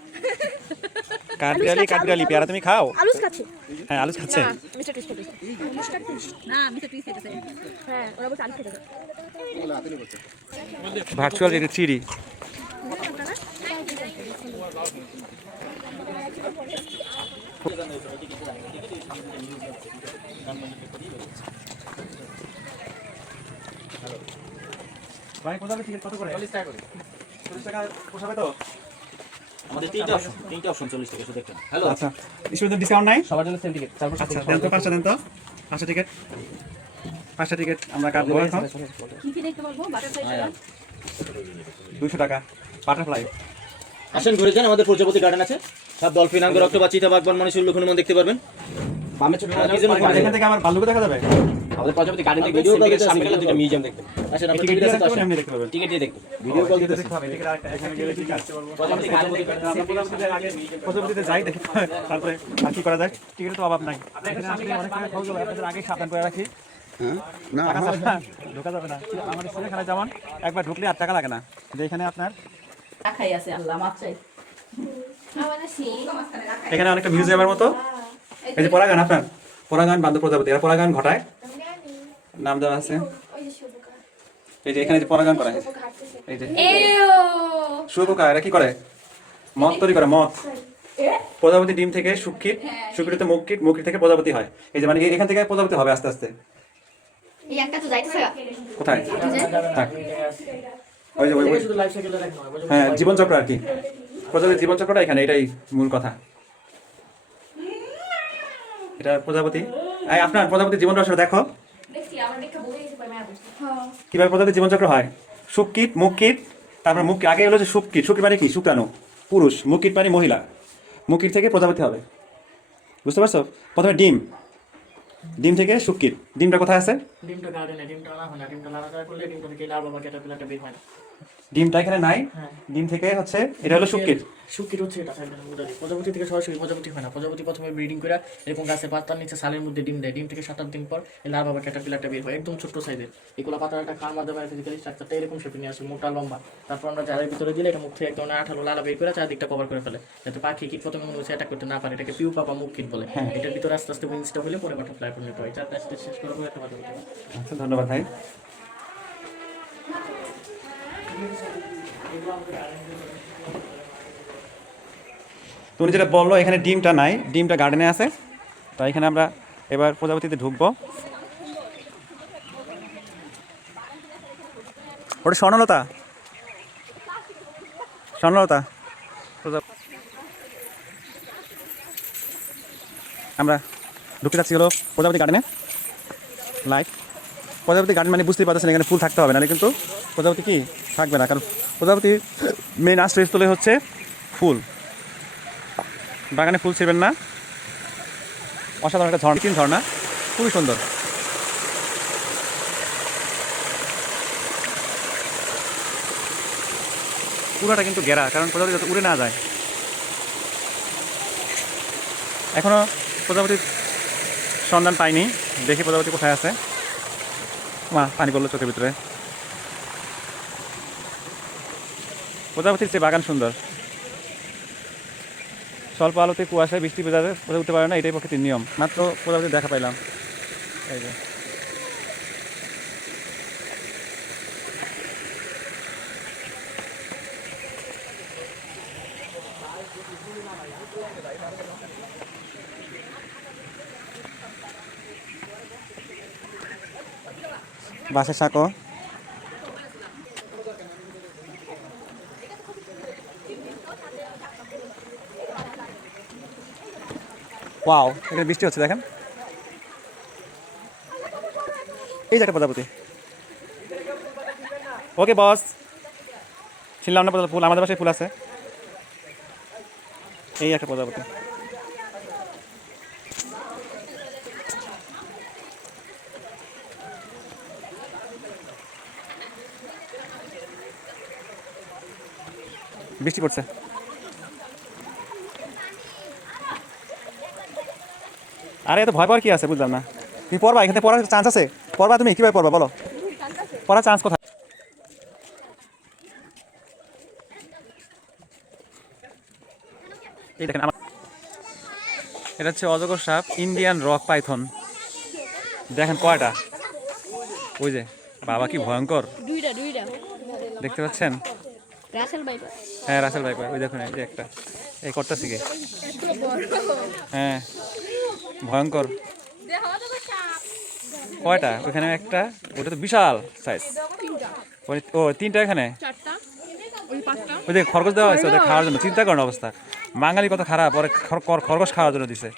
কাঠবিড়ালি পেয়ারা তুমি খাও? আলুস খাচ্ছে। হ্যাঁ, আলু খাচ্ছে। মিস্টার টেস্ট করতেছে। Mister test. না আমি তো পিস খেতেছে। হ্যাঁ ওরা বলছে আলু খেতে। ভার্চুয়াল এটা 3D। ভাই কোথাও টিকিট কত করে? 40 টাকা করে। 40 টাকা পোষাবে তো? আমাদের তিনটা অপশন 40 টাকা শুধু একটা। হ্যালো আচ্ছা স্টুডেন্টদের ডিসকাউন্ট নাই? সবার জন্য সেম টিকিট। তারপর আচ্ছা দেন তো 5টা দেন তো 5টা টিকিট 5টা টিকিট আমরা কাটবো এখন কি কি দেখতে বলবো? বাটারফ্লাই চালান। 200 টাকা বাটারফ্লাই। আসেন ঘুরে যান, আমাদের প্রজাপতি গার্ডেন আছে। সব ডলফিন, আঙ্গুর, অক্টোপাস, চিতা, বাঘবান, মনীষ, উল্লু, হনুমান দেখতে পারবেন। বামে ছোট এখান থেকে আবার ভাল্লুক দেখা যাবে? আমাদের প্রজাপতি গার্ডেন থেকে ভিডিও কল দিতে সামনে গেলে দুটো মিউজিয়াম দেখবেন। আসেন আপনি টিকিট আছে তো আসেন, এমনি দেখতে পাবেন। টিকিট দিয়ে দেখবেন। ভিডিও কল দিতে দেখতে হবে টিকিট আরেকটা এখানে গেলে ঠিক আছে। প্রজাপতি গার্ডেন দেখবেন। আমরা প্রজাপতিতে আগে প্রজাপতিতে যাই দেখি তারপরে আর কি করা যায়। টিকিটের তো অভাব নাই। এখানে আসলে অনেক টাকা খরচ হবে, আপনাদের আগে সাবধান করে রাখি। না ঢোকা যাবে না। আমাদের সিনেখানে যেমন একবার ঢুকলে 8 টাকা লাগে না, কিন্তু এখানে আপনার রাখাই আছে আল্লাহ মাছ চাই। আমাদের সেই এখানে অনেকটা মিউজিয়ামের মতো। এই যে পরাগান, আপনার পরাগান বান্ধব প্রজাপতি, এরা পরাগান ঘটায়, নাম দেওয়া আছে। এই যে এখানে যে পরাগান করা হয়, এই যে শুয়োপোকা, এরা কি করে? মদ তৈরি করে, মদ। প্রজাপতি ডিম থেকে সুক্ষিত, সুক্ষিত মুক্কিট, মুক্কিট থেকে প্রজাপতি হয়। এই যে মানে এখান থেকে প্রজাপতি হবে আস্তে আস্তে। এই একটা তো যাইতেছে কোথায়? থাক। ওই যে ওই হ্যাঁ জীবনচক্র আর কি, প্রজাপতির জীবনচক্রটা এখানে, এটাই মূল কথা। এটা প্রজাপতি। এই আপনার প্রজাপতির জীবন রহস্য দেখো দেখছি আমার দেখা বলে গেছে পাই মায়া বুঝছি। কিভাবে প্রজাপতির জীবনচক্র হয়। সুক্ষিত, মুক্কিট, তারপর মুক্কি, আগে হলো যে সুক্ষিত, সুক্ষিত মানে কি? শুক্রাণু পুরুষ, মুক্কিট মানে মহিলা, মুক্কিট থেকে প্রজাপতি হবে, বুঝতে পারছো? প্রথমে ডিম, ডিম থেকে সুক্ষিত। ডিমটা কোথায় আছে? ডিমটা গার্ডেনে, ডিমটা না হয় না, ডিমটা লাড়াচাড়া করলে ডিমটা থেকে লাল বাবা ক্যাটারপিলারটা বের হয় না। ডিমটা এখানে নাই, ডিম থেকে হচ্ছে এটা হলো সুক্ষিত। শুকির হচ্ছে এটা সাইডে মুদারি। প্রজাপতি থেকে সরাসরি প্রজাপতি হয় না। প্রজাপতি প্রথমে ব্রিডিং করে এরকম গাছের পাতার নিচে সালের মধ্যে ডিম দেয়। ডিম থেকে 7-8 দিন পর এই লাল বাবা ক্যাটারপিলারটা বের হয়, একদম ছোট্ট সাইজের। এগুলো পাতার একটা খান মাধ্যমে ফিজিক্যালি স্ট্রাকচারটা এরকম শেপে নিয়ে আসে, মোটা লম্বা। তারপর আমরা জারের ভিতরে দিলে এটা মুখ থেকে এক ধরনের আঠালো লালা বের করে চারদিকটা কভার করে ফেলে, যাতে পাখি কীট পতঙ্গ মনে হচ্ছে অ্যাটাক করতে না পারে। এটাকে পিউ পাপা মুখ কীট বলে। এটার ভিতরে আস্তে আস্তে উইংসটা হলে পরে বাটারফ্লাই পরিণত হয়। চারটা স্টেজ শেষ করার পরে একটা বাটারফ্লাই। আচ্ছা ধন্যবাদ ভাই। তুমি যেটা বললো এখানে ডিমটা নাই, ডিমটা গার্ডেনে আছে। তো এখানে আমরা এবার প্রজাপতিতে ঢুকবো। ওটা স্বর্ণলতা, স্বর্ণলতা। আমরা ঢুকতে যাচ্ছি হলো প্রজাপতি গার্ডেনে। লাইট প্রজাপতি গার্ডেন মানে বুঝতেই পারতেছেন এখানে ফুল থাকতে হবে, নাহলে কিন্তু প্রজাপতি কি থাকবে না। কারণ প্রজাপতির মেন আশ্রয়স্থলে হচ্ছে ফুল, বাগানে ফুল ছিড়বেন না। অসাধারণ একটা ঝর্ণা, 3 ঝর্ণা, খুবই সুন্দর। পুরোটা কিন্তু ঘেরা, কারণ প্রজাপতি যাতে উড়ে না যায়। এখনও প্রজাপতির সন্ধান পাইনি, দেখি প্রজাপতি কোথায় আছে। মা পানি পড়লো চোখের ভিতরে। প্রজাপতির চেয়ে বাগান সুন্দর। স্বল্প আলোতে কুয়াশায় বৃষ্টি ভেজাতে উঠতে পারে না, এটাই প্রকৃতির নিয়ম। মাত্র প্রজাপতি দেখা পাইলাম। এই যে বাসের সাঁকো। ওয়াও, এখানে বৃষ্টি হচ্ছে দেখেন। এই যে একটা প্রজাপতি। ওকে বস, ছিলাম না ফুল, আমাদের বাসায় ফুল আছে। এই একটা প্রজাপতি। বৃষ্টি পড়ছে। আরে এত ভয় পাওয়ার কি আছে বুঝলাম না। তুমি পড়বা, এখানে পড়ার চান্স আছে? পড়বা তুমি, কীভাবে পড়বা বলো? পড়ার চান্স কোথায়? এই দেখেন আমার, এটা হচ্ছে অজগর সাপ, ইন্ডিয়ান রক পাইথন। দেখেন কয়টা, ওই যে বাবা কি ভয়ঙ্কর, দুইটা দেখতে পাচ্ছেন? Russell viper. হ্যাঁ রাসেল ভাইপার, ওই দেখুন এই যে একটা, এই করতেছি কে? হ্যাঁ ভয়ঙ্কর। কয়টা? ওইখানে একটা, ওটা তো বিশাল সাইজ। ও 3টা এখানে। ওই যে খরগোশ দেওয়া হয়েছে ওদের খাওয়ার জন্য, চিন্তা করেন অবস্থা। বাঙালি কত খারাপ, পরে খরগোশ খাওয়ার জন্য দিছে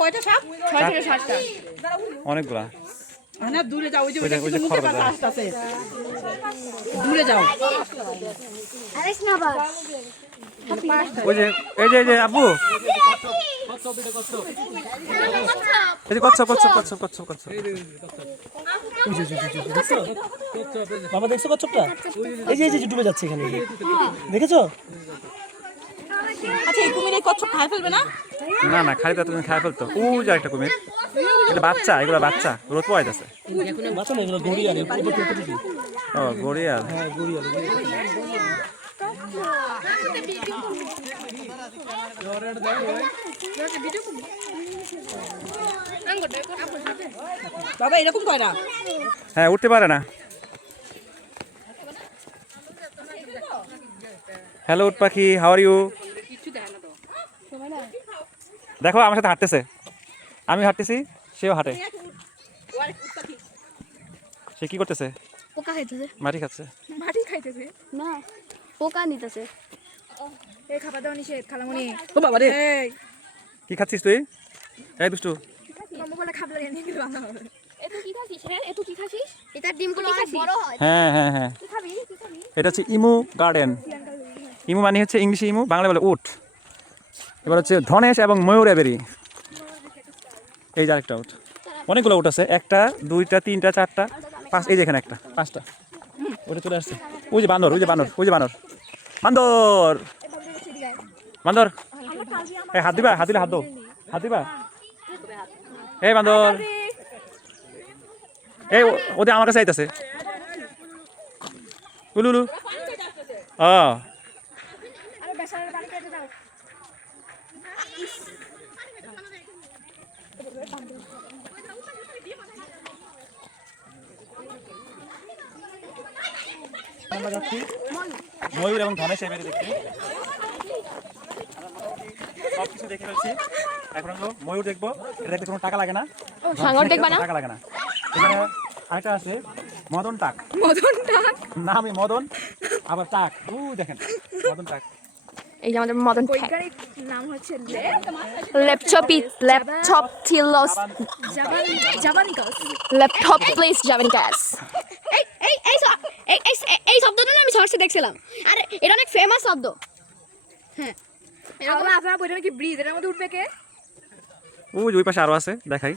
কয়টা সাপ? 6 থেকে 7টা। অনেকগুলা। না দূরে যাও, ওই যে ওই যে খরগোশ দেওয়া। আসতেছে, দূরে যাও। আরেস না বাস ওই যে এই যে আব্বু, এই যে কচ্ছপ। বাবা দেখছো কচ্ছপটা? এই যে ডুবে যাচ্ছে এখানে, দেখেছো? আচ্ছা এই কুমির এই কচ্ছপ খাই ফেলবে না? না খালি তো তুমি খাই ফেলতো। ওই যে একটা কুমির, এটা বাচ্চা, এগুলো বাচ্চা, রোদ পোয়াইতেছে। বাঁচো না, এগুলো গড়িয়াল। ও গড়িয়াল। হ্যাঁ গড়িয়াল। বাবা এরকম কয় না। হ্যাঁ উঠতে পারে না। হ্যালো উট পাখি, হাউ আর ইউ? দেখো আমার সাথে হাঁটতেছে, আমি হাঁটতেছি, সেও হাঁটে। সে কি করতেছে? পোকা খাইতেছে। মাটি খাচ্ছে। মাটি খাইতেছে না, পোকা নিতেছে। এই খাবার দাও নিষেধ খালামণি। ও বাবা রে, এই কি খাচ্ছিস তুই? এই দুষ্টু, মাম্মা বলে খাবলা নিয়ে গেল বাংলা হবে। এতো কি খাচ্ছিস রে? এতো কি খাচ্ছিস? এটার ডিমগুলো অনেক বড় হয়। হ্যাঁ কি খাবি? এটা হচ্ছে ইমু গার্ডেন। ইমু মানে হচ্ছে ইংলিশে ইমু, বাংলা বলে উট। এবার হচ্ছে ধনেশ এবং ময়ূর এবেরি। এই যে আরেকটা উট, অনেকগুলো উট আছে। 1টা 2টা 3টা 4টা 5, এই যে এখানে একটা 5টা। ওটা চলে আসছে। ওই যে বান্দর। এই হাত দিবা, হাত দিলে হাত দাও, হাত দিবা। এই বান্দর, এই ওদের আমার কাছে আইতাছে। উলুলু আরে বেচারার পানি কেটে দাও। আমরা যাচ্ছি ময়ূর এবং ধনেশ এবারে দেখতে। সব কিছু দেখে ফেলছি, এখন হলো ময়ূর দেখবো। এটা দেখতে কোনো টাকা লাগে না, হাঙ্গর দেখবা না? টাকা লাগে না। এখানে আরেকটা আছে মদন টাক। নামই মদন, আবার টাক। দেখেন মদন টাক। এই যে আমাদের মদন বৈজ্ঞানিক নাম হচ্ছে লেপটপিলোস জাভানিকাস। লেপটপ্লিস জাভানিকাস। এই শব্দটা না আমি সর্ষে দেখছিলাম, আর এটা অনেক ফেমাস শব্দ। হ্যাঁ এরকম আপনারা বলবেন কি ব্রিজ, এর মধ্যে উঠবে কে? ওই পাশে আরো আছে, দেখাই।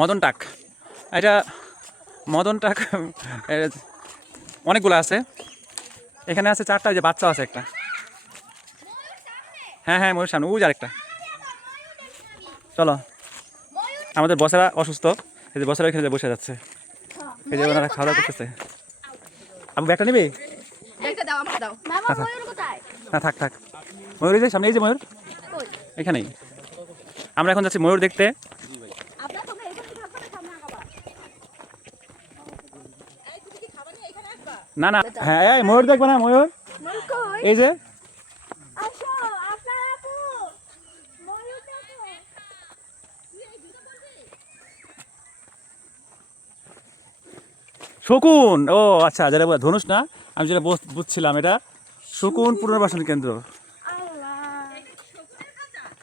মদন টাক, এটা মদন টাক অনেকগুলো আছে। এখানে আছে 4টা, যে বাচ্চা আছে একটা। হ্যাঁ ময়ূর সামনে, ওই যে আরেকটা। চলো, আমাদের বসেরা অসুস্থ, এই যে বসেরা এখানে বসে যাচ্ছে, এই যে ওনারা খাওয়া দাওয়া করতেছে। আপু ব্যাগটা নিবি? একটা দাও, আমাকে দাও। মামা ময়ূর কোথায়? না থাক ময়ূর, এই যে সামনে, এই যে ময়ূর এখানেই। আমরা এখন যাচ্ছি ময়ূর দেখতে। আপনারা তোমরা এখানে থাকবে না, সামনে আগাবা। না হ্যাঁ এই ময়ূর দেখবে না, ময়ূর ময়ূর কই? এই যে। আসো আপনারা, আপু ময়ূর দেখো। শকুন, ও আচ্ছা, যেটা ধনুষ না, আমি যেটা বুঝছিলাম এটা শকুন পুনর্বাসন কেন্দ্র।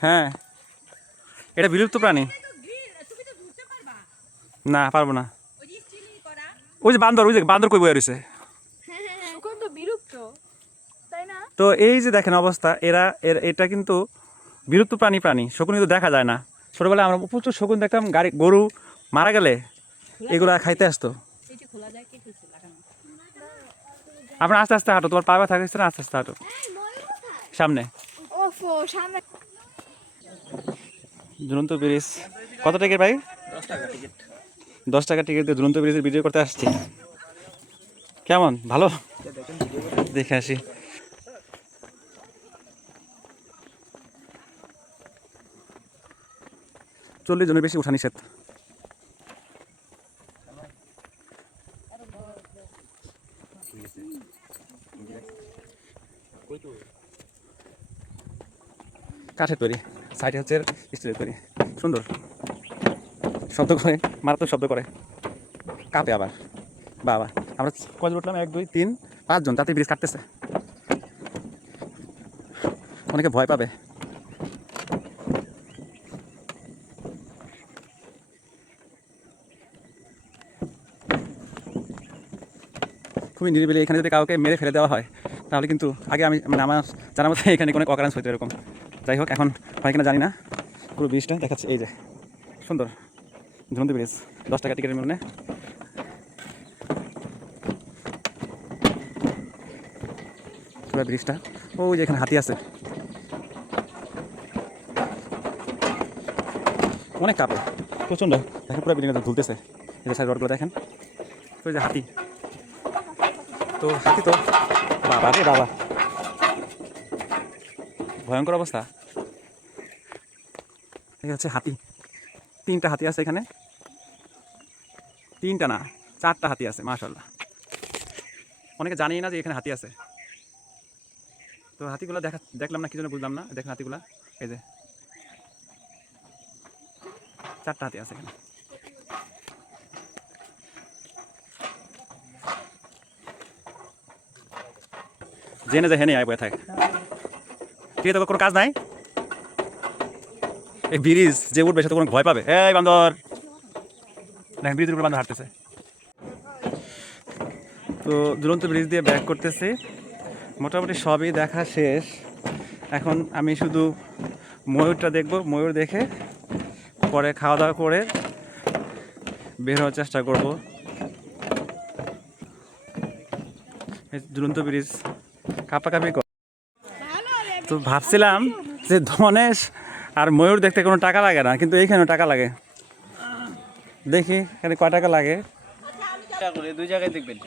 হ্যাঁ এটা বিলুপ্ত প্রাণী। না পারবো না। ওই যে বান্দর, কই বয়ে রয়েছে। শকুন তো বিলুপ্ত, তাই না? তো এই যে দেখেন অবস্থা, এটা কিন্তু বিলুপ্ত প্রাণী। শকুন কিন্তু দেখা যায় না। ছোটবেলায় আমরা প্রচুর শকুন দেখতাম, গরু মারা গেলে এগুলা খাইতে আসতো। আপনার আস্তে আস্তে হাঁটো, তোমার পা ব্যথা থাকছে না, আস্তে আস্তে হাঁটো সামনে। ওফো সামনে। ঝুলন্ত ব্রিজ কত টাকা ভাই? 10 টাকা টিকিট দিয়ে ঝুলন্ত ব্রিজের ভিডিও করতে আসছি। কেমন, ভালো? দেখে আসি। চল্লিশ জনের বেশি ওঠা নিষেধ। কাঠের তৈরি, সাইডে হচ্ছে স্টিলের তৈরি, সুন্দর শব্দ করে, মারাত্মক শব্দ করে, কাঁপে আবার। বাবা আমরা কজন উঠলাম? 1 2 3 5 জন, তাতে ব্রিজ কাটতেছে, অনেকে ভয় পাবে। খুবই নিরিবিলি, এখানে যদি কাউকে মেরে ফেলে দেওয়া হয় তাহলে কিন্তু আগে আমি মানে আমার জানার মধ্যে এখানে কোনো অকারেন্স হইতো এরকম। যাই হোক, এখন হয় কিনা জানি না। পুরো ব্রিজটা দেখাচ্ছে, এই যে সুন্দর ঝুলন্ত ব্রিজ, 10 টাকা টিকিটের মূল্যে। পুরো ব্রিজটা, ওই যে এখানে হাতি আছে, অনেক কাপে প্রচণ্ড। দেখেন পুরো বিল্ডিংটা ঝুলতেছে, এই যে সাইড রডগুলো দেখেন, ওই যে হাতি। তো হাতি তো বাবা রে বাবা, ভয়ঙ্কর অবস্থা। এই হচ্ছে হাতি, 3টা হাতি আছে এখানে, 3টা না 4টা হাতি আছে মাশাআল্লাহ। অনেকে জানি না যে এখানে হাতি আছে। তো হাতিগুলো দেখলাম না, কি জন্য বুঝলাম না। দেখেন হাতিগুলা, এই যে 4টা হাতি আছে এখানে। জেনে যায় হেনে আয় বয়ে থাকে, ঠিক আছে, কোনো কাজ নাই। এই ব্রিজ যে উঠবে সে তো কোনো ভয় পাবে। এই বান্দর, দেখেন ব্রিজের উপরে বান্দর হাঁটতেছে। তো ঝুলন্ত ব্রিজ দিয়ে ব্যাক করতেছি, মোটামুটি সবই দেখা শেষ। এখন আমি শুধু ময়ূরটা দেখব, ময়ূর দেখে পরে খাওয়া দাওয়া করে বের হওয়ার চেষ্টা করব। এই ঝুলন্ত ব্রিজ কাঁপাকাঁপি। তো ভাবছিলাম যে ধনেশ আর ময়ূর দেখতে কোনো টাকা লাগে না, কিন্তু এইখানেও টাকা লাগে। দেখি এখানে কয় টাকা লাগে। 2 জায়গায় দেখবেন,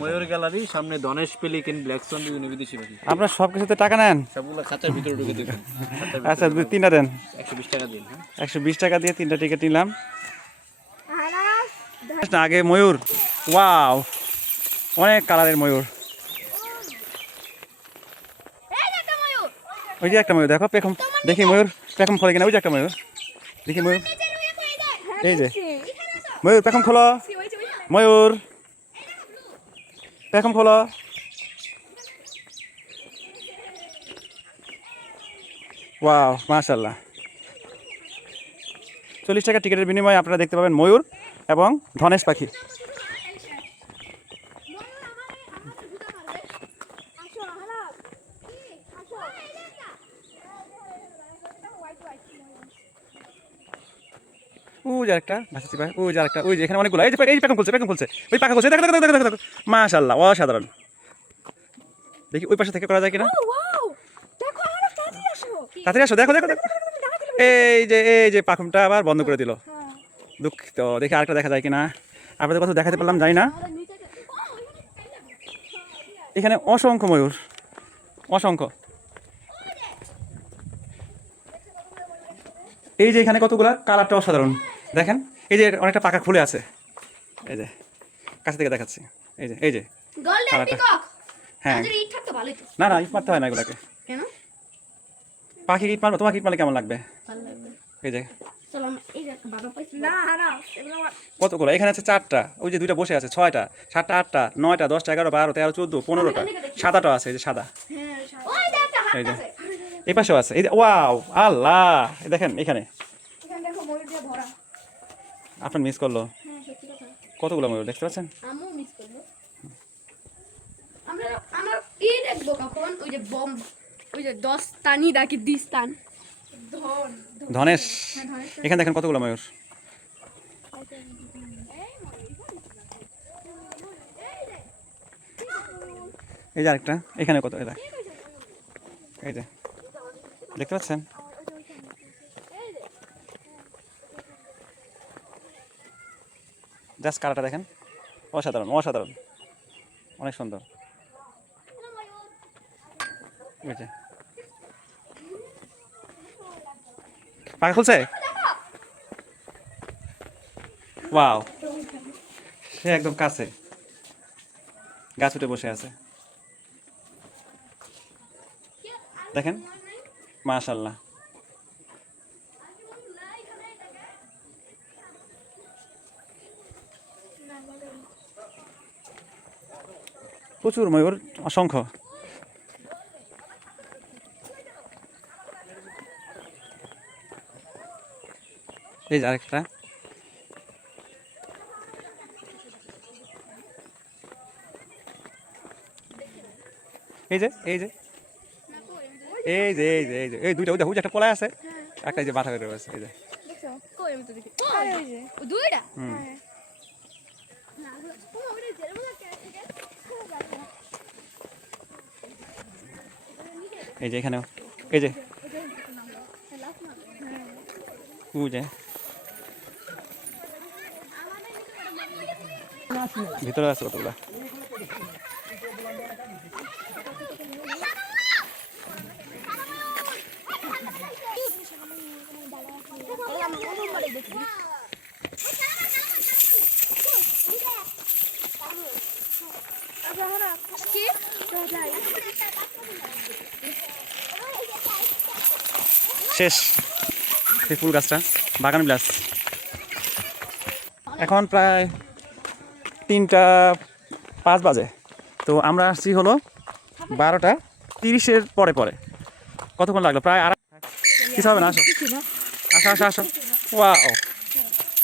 ময়ূর গ্যালারি, সামনে ধনেশ পেলিকেন, ব্ল্যাক সোয়ান, বিভিন্ন বিদেশি পাখি। আপনার সব কিছুতে টাকা নেন? সবগুলো খাঁচার ভিতরে ঢুকে দেখবেন। আচ্ছা 3টা দেন, 120 টাকা দিন। 120 টাকা দিয়ে 3টা টিকিট নিলাম। আগে ময়ূর, ওয়াও, অনেক কালারের ময়ূর। ওই যে একটা ময়ূর দেখো, পেখম, দেখি ময়ূর পেখম খোলে কিনা। ওই যে একটা ময়ূর, দেখি ময়ূর, এই যে ময়ূর পেখম খোলো, ময়ূর পেখম খোলো। ওয়াও মাশাআল্লাহ। 40 টাকা টিকিটের বিনিময়ে আপনারা দেখতে পাবেন ময়ূর এবং ধনেশ পাখি। ওই যে একটা ভাসিছি ভাই, ওই যে আরেকটা, ওই যে এখানে অনেকগুলো। এই যে পেখম খুলছে, পেখম খুলছে, ওই পাখা খুলছে, দেখো দেখো দেখো দেখো দেখো, মাশাআল্লাহ অসাধারণ। দেখি ওই পাশে থেকে করা যায় কিনা। তাড়াতাড়ি আসো, দেখো দেখো দেখো, এই যে পাখমটা আবার বন্ধ করে দিল, দুঃখিত। দেখি আরেকটা দেখা যায় কিনা, আপনাদের কথা দেখাতে পারলাম জানি না। এখানে অসংখ্য ময়ূর, অসংখ্য। এই যে এখানে কতগুলা, কালারটা অসাধারণ দেখেন। এই যে অনেকটা পাখা খুলে আছে, এই যে কাছে থেকে দেখাচ্ছি, এই যে এই যে কালারটা। হ্যাঁ না না, ইট মারতে হয় না এগুলাকে। কেন? পাখি ইট মারবো, তোমাকে ইট মারলে কেমন লাগবে? এই যে কতগুলো এখানে আছে, 4টা, ওই যে 2টা বসে আছে, 6টা, 7টা, 8টা, 9টা, 10টা, 11, 12, 13, 14, 15টা, সাদাটাও আছে, এই যে সাদা। এই যে এই পাশেও আছে, এই যে ওয়াও আল্লাহ, এই দেখেন এখানে আপনার মিস করলো কতগুলো ময়ূর দেখতে পাচ্ছেন। আমার ই দেখবো কখন, ওই যে বম, ওই যে 10 স্থানই ডাকি, 20 স্থান ধনেশ। এখানে দেখেন কতগুলো ময়ূর। এই যে আরেকটা, এখানে কত, এই যে দেখতে পাচ্ছেন। জাস্ট কালারটা দেখেন, অসাধারণ অসাধারণ, অনেক সুন্দর। পাখা খুলছে, ওয়াও, সে একদম কাছে গাছ উঠে বসে আছে, দেখেন মাশাআল্লাহ। প্রচুর ময়ূর, অসংখ্য। এই যে আরেকটা, এই যে এই যে এই যে এই যে এই যে এই দুইটা, ওই দেখো একটা পলায় আছে, একটা এই যে বাধা করে রয়েছে, এই যে কই আমি তো দেখি আরে ওই যে ও দুইটা হুম। এই যে এখানেও, এই যে ওই যে ভিতরে আছে কতগুলা। শেষ এই ফুল গাছটা, বাগান বিলাস। এখন প্রায় 3:05 বাজে, তো আমরা আসছি হলো 12:30 পরে পরে। কতক্ষণ লাগলো? প্রায় কিছু হবে না, আসো আসো আসো আসো। ওয়াও,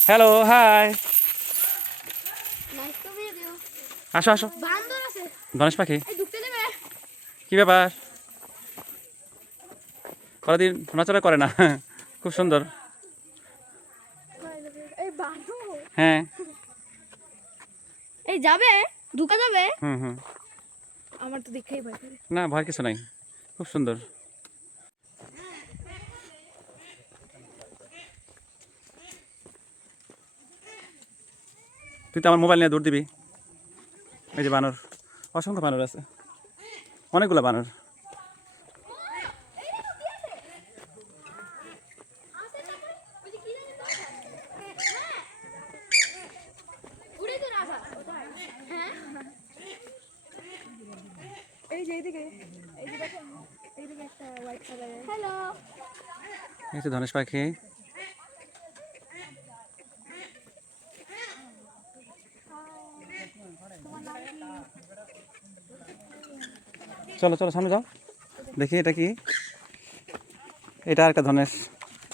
হ্যালো, হাই, আসো আসো। বান্দর আছে ধনেশ পাখি, এই ঢুকতে দেবে কি ব্যাপার? কতদিন নড়াচড়া করে না, খুব সুন্দর। এই বান্দর হ্যাঁ, এই যাবে ঢুকা যাবে হুম হুম, আমার তো দেখেই ভয় করে না ভয় কিছু নাই, খুব সুন্দর। তুই তো আমার মোবাইল নিয়ে দৌড় দিবি। এই যে বানর, অসংখ্য বানর আছে, অনেকগুলো বানর। এই যে এইদিকে এই যে দেখো এইদিকে একটা হোয়াইট কালারের হ্যালো এই তো ধনেশ পাখি। চলো চলো সামনে যাও, দেখি এটা কি। এটা আর একটা ধনেশ,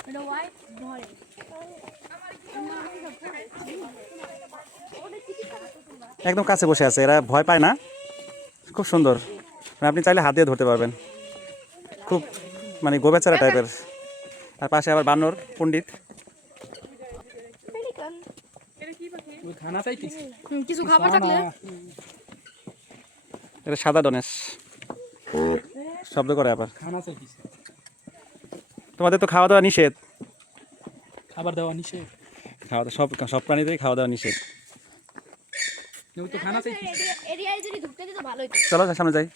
এটা হোয়াইট ধরে একদম কাছে বসে আছে, এরা ভয় পায় না, খুব সুন্দর। মানে আপনি চাইলে হাত দিয়ে ধরতে পারবেন, খুব মানে গোবেচারা টাইপের। আর পাশে আবার বানর পণ্ডিত। কিছু খাবার থাকলে এটা সাদা ধনেশ, শব্দ করে আবার। তোমাদের তো খাওয়া দাওয়া নিষেধ, খাবার দেওয়া নিষেধ, খাওয়া দাওয়া সব প্রাণীতেই খাওয়া দাওয়া নিষেধ। এরিয়ায় যদি ঢুকতে দিত ভালোই তো চলো সামনে যাই।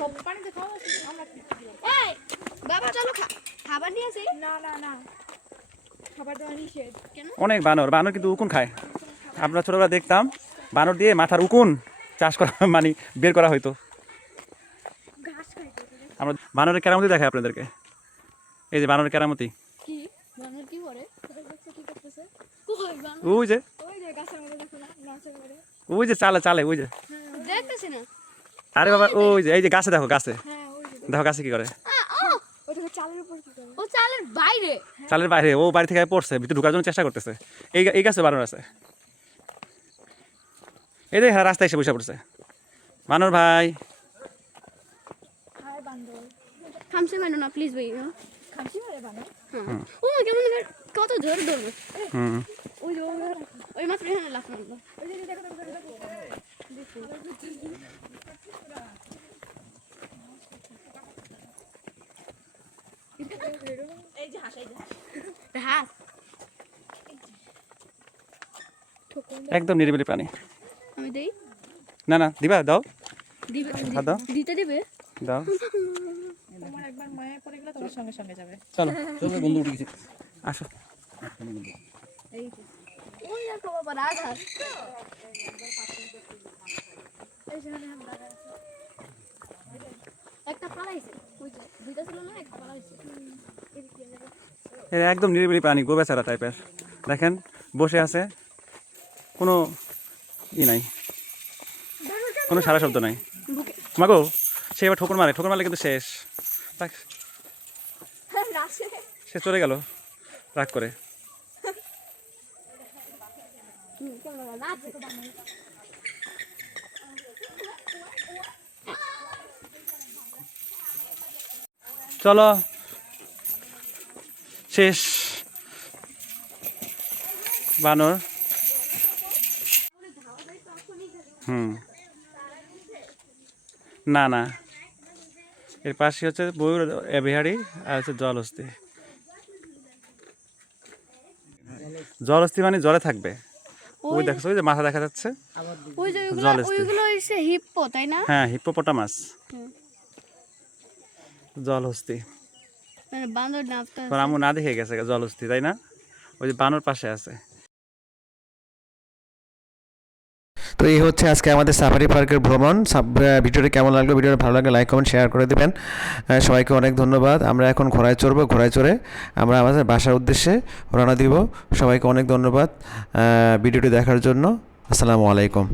সব পানিতে খাওয়া আছে আমরা এই বাবা চলো খাবার নিয়ে আসি না না না খাবার দেওয়া নিষেধ কেন অনেক বানর, বানর কিন্তু উকুন খায়। আমরা ছোটবেলা দেখতাম বানর দিয়ে মাথার উকুন চাষ করা, মানে বের করা হইতো। ঘাস খাইতে আমরা বানরের কেরামতি দেখাই আপনাদেরকে, এই যে বানরের কেরামতি। কি বানর কি করে কি করতেছে কই বানর ওই যে ওই যে গাছের মধ্যে দেখো না নাচে করে ওই যে চালে চালে, ওই যে। দেখতেছি না আরে বাবা, ওই যে এই যে গাছে দেখো, গাছে হ্যাঁ ওই যে দেখো গাছে কি করে। ওটা চালের উপর কি করে ও চালের বাইরে চালের বাইরে, ও বাড়ি থেকে পড়ছে, ভিতরে ঢোকার জন্য চেষ্টা করতেছে। এই গাছে বানর আছে, এই যে রাস্তায় এসে বসে পড়ছে বানর ভাই। হাই বান্দর খামসে মানো না প্লিজ ভাই। খাসি মারে বানর ও কেমন কত জোর ধরবে। হুম, ওই যে ওই মাত্র এখানে লাফ মারলো। ওই যে দেখো দেখো দেখো এই যে হাসাই যা হ্যাঁ একদম নিরিবিলি প্রাণী। আমি দেই না না দিবা, দাও দিবে হাত দাও, দিতে দিবে দাও। তোমার একবার মায়া পড়ে গেলে তোমার সঙ্গে সঙ্গে যাবে চলো বন্ধু উঠে গেছি, আসো। ওই দেখো বাবা রাজহাঁস এই যে আমরা একটা পালাইছে ওই যে দুইটা ছিল না একটা পালাইছে। এরা একদম নিরিবিলি প্রাণী, গোবেচারা টাইপের। দেখেন বসে আছে, কোনো ই নাই, কোনো সারা শব্দ নাই। মাগো সে এবার ঠোকর মারলে কিন্তু শেষ থাক, সে চলে গেল রাগ করে। চলো শেষ বানর। না না, এর পাশে হচ্ছে বউর বিহারি আর হচ্ছে জলহস্তি। জলহস্তি মানে জলে থাকবে, ওই দেখো ওই যে মাথা দেখা যাচ্ছে, ওই যে জলহস্তি। ওইগুলো হচ্ছে হিপ্পো তাই না? হ্যাঁ হিপ্পোপটামাস, জলহস্তি। মানে বান্দর না তো। আমু না দেখে গেছে জলহস্তি তাই না, ওই যে বানর পাশে আছে। তো এই হচ্ছে আজকে আমাদের সাফারি পার্কের ভ্রমণ। ভিডিওটি কেমন লাগলো, ভিডিওটা ভালো লাগলে লাইক কমেন্ট শেয়ার করে দেবেন। সবাইকে অনেক ধন্যবাদ। আমরা এখন ঘোড়ায় চড়বো, ঘোড়ায় চড়ে আমরা আমাদের বাসার উদ্দেশ্যে রওনা দিব। সবাইকে অনেক ধন্যবাদ ভিডিওটি দেখার জন্য। আসসালামু আলাইকুম।